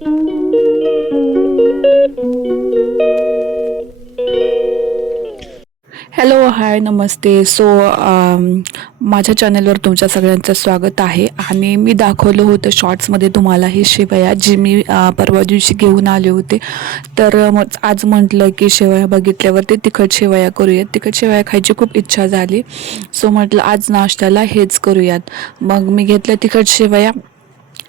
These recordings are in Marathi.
हॅलो, हाय, नमस्ते. माझ्या चॅनलवर तुमच्या सगळ्यांचं स्वागत आहे. आणि मी दाखवलं होतं शॉर्ट्समध्ये तुम्हाला ही शेवया जी मी परवा दिवशी घेऊन आले होते. तर मग आज म्हटलं की शेवया बघितल्यावरती तिखट शेवया करूयात. तिखट शेवया खायची खूप इच्छा झाली. सो म्हटलं आज नाश्त्याला हेच करूयात. मग मी घेतल्या तिखट शेवया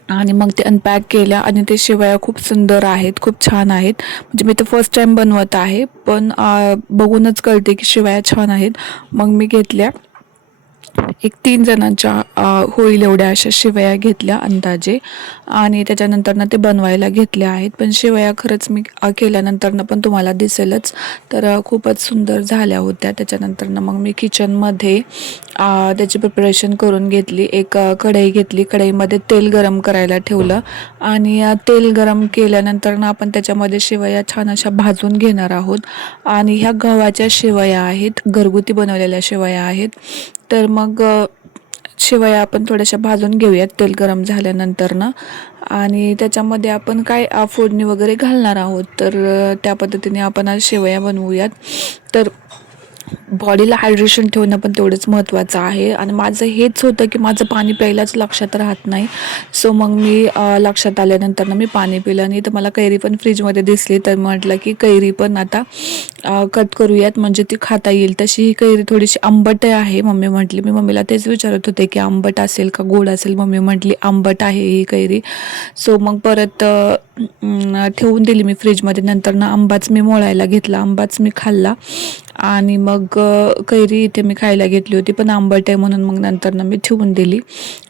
आणि मग ते अनपॅक केल्या आणि ते शेवया खूप सुंदर आहेत, खूप छान आहेत. म्हणजे मी तर फर्स्ट टाइम बनवत आहे, पण बघूनच कळते की शेवया छान आहेत. मग मी घेतल्या एक 3 जणांच्या होईल एवढ्या अशा शेवया घेतल्या अंदाजे. आणि त्याच्यानंतरनं ते बनवायला घेतल्या आहेत. पण शेवया खरंच मी केल्यानंतरनं पण तुम्हाला दिसेलच. तर खूपच सुंदर झाल्या होत्या. त्याच्यानंतरनं मग मी किचनमध्ये त्याची प्रिपरेशन करून घेतली. एक कढई घेतली, कढईमध्ये तेल गरम करायला ठेवलं आणि तेल गरम केल्यानंतरनं आपण त्याच्यामध्ये शेवया छान अशा भाजून घेणार आहोत. आणि ह्या गव्हाच्या शेवया आहेत, घरगुती बनवलेल्या शेवया आहेत. तर मग शेवया आपण थोड्याशा भाजून घेऊयात तेल गरम झाल्यानंतरनं. आणि त्याच्यामध्ये आपण काय फोडणी वगैरे घालणार आहोत. तर त्या पद्धतीने आपण आज शेवया बनवूयात. तर बॉडीला हायड्रेशन ठेवणं पण तेवढंच महत्त्वाचं आहे. आणि माझं हेच होतं की माझं पाणी प्यायलाच लक्षात राहत नाही. सो मग मी लक्षात आल्यानंतर मी पाणी पिलं नाही. तर मला कैरी पण फ्रीजमध्ये दिसली, तर म्हटलं की कैरी पण आता कट करूयात म्हणजे ती खाता येईल. तशी ही कैरी थोडीशी आंबट आहे, मम्मी म्हटली. मी मम्मीला तेच विचारत होते की आंबट असेल का गोड असेल. मम्मी म्हटली आंबट आहे ही कैरी. सो मग परत ठेवून दिली मी फ्रीजमध्ये. नंतर आंबाच मी मोळायला घेतला, आंबाच मी खाल्ला. आणि मग कैरी इथे मी खायला घेतली होती, पण आंबट आहे म्हणून मग नंतर मी ठेवून दिली.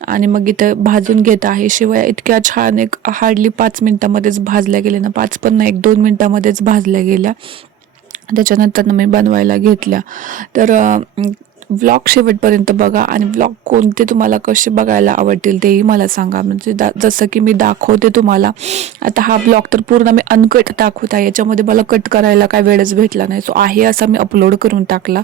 आणि मग इथं भाजून घेत आहे शेवया. इतक्या छान एक हार्डली 5 मिनिटामध्येच भाजल्या गेल्या ना, 5 पण नाही, 1-2 मिनिटामध्येच भाजल्या गेल्या. त्याच्यानंतर मी बनवायला घेतल्या. तर व्लॉग शेवटपर्यंत बघा आणि व्लॉग कोणते तुम्हाला कसे बघायला आवडतील तेही मला सांगा. म्हणजे जसं की मी दाखवते तुम्हाला. आता हा ब्लॉग तर पूर्ण मी अनकट दाखवत आहे. याच्यामध्ये मला कट करायला काय वेळच भेटला नाही. सो आहे असा मी अपलोड करून टाकला.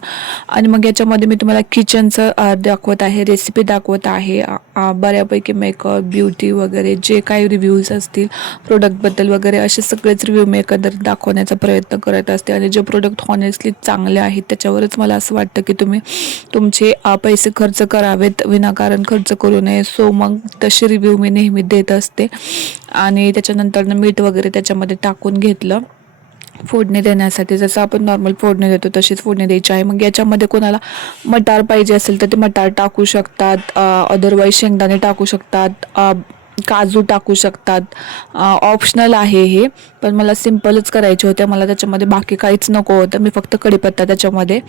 आणि मग याच्यामध्ये मी तुम्हाला किचनचं दाखवत आहे, रेसिपी दाखवत आहे. बऱ्यापैकी मेकअप, ब्युटी वगैरे जे काही रिव्ह्यूज असतील प्रोडक्टबद्दल वगैरे, असे सगळेच रिव्ह्यू मी एकंदरीत दाखवण्याचा प्रयत्न करत असते. आणि जे प्रोडक्ट हॉनेस्टली चांगले आहेत त्याच्यावरच मला असं वाटतं की तुम्ही तुमचे पैसे खर्च करावेत, विनाकारण खर्च करू नये. सो मग तसे रिव्ह्यू मी नेहमी देत असते. आणि त्याच्यानंतर मीठ वगैरे त्याच्यामध्ये टाकून घेतलं फोडणी देण्यासाठी. जसं आपण नॉर्मल फोडणी देतो तशीच फोडणी द्यायची आहे. मग याच्यामध्ये कोणाला मटार पाहिजे असेल तर ते मटार टाकू शकतात, अदरवाईज शेंगदाणे टाकू शकतात, काजू टाकू शकतात. ऑप्शनल आहे हे, पण मला सिम्पलच करायचे होते. मला त्याच्यामध्ये बाकी काहीच नको होतं. मी फक्त कढीपत्ता त्याच्यामध्ये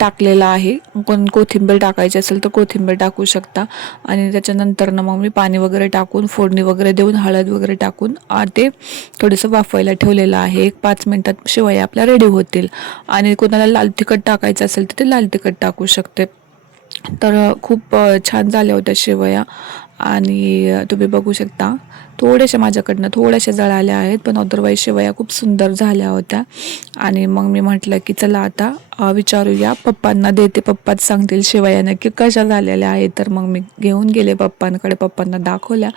टाकलेला आहे. कोण कोथिंबीर टाकायची असेल तर कोथिंबीर टाकू शकता. आणि त्याच्यानंतरनं मग मी पाणी वगैरे टाकून फोडणी वगैरे देऊन हळद वगैरे टाकून ते थोडंसं वाफवायला ठेवलेलं आहे. एक 5 मिनिटात शेवया आपल्या रेडी होतील. आणि कोणाला लाल तिखट टाकायचं असेल तर ते लाल तिखट टाकू शकते. तर खूप छान झाल्या होत्या शेवया. आणि तुम्ही बघू शकता थोड्याशा माझ्याकडनं थोड्याशा जळाल्या आहेत, पण अदरवाईज शेवया खूप सुंदर झाल्या होत्या. आणि मग मी म्हटलं की चला आता विचारूया पप्पांना, देते, पप्पाच सांगतील शेवया नक्की कशा झालेल्या आहेत. तर मग मी घेऊन गेले पप्पांकडे, पप्पांना दाखवल्या.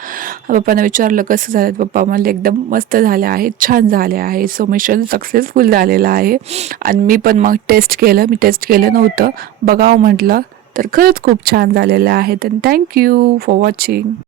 पप्पांना विचारलं कसं झालं. पप्पा म्हणले एकदम मस्त झाल्या आहेत, छान झाल्या आहे. सो मिशन सक्सेसफुल झालेलं आहे. आणि मी पण मग टेस्ट केलं नव्हतं, बघावं म्हटलं. तर खरंच खूप छान झालेलं आहे. आणि थँक्यू फॉर वॉचिंग.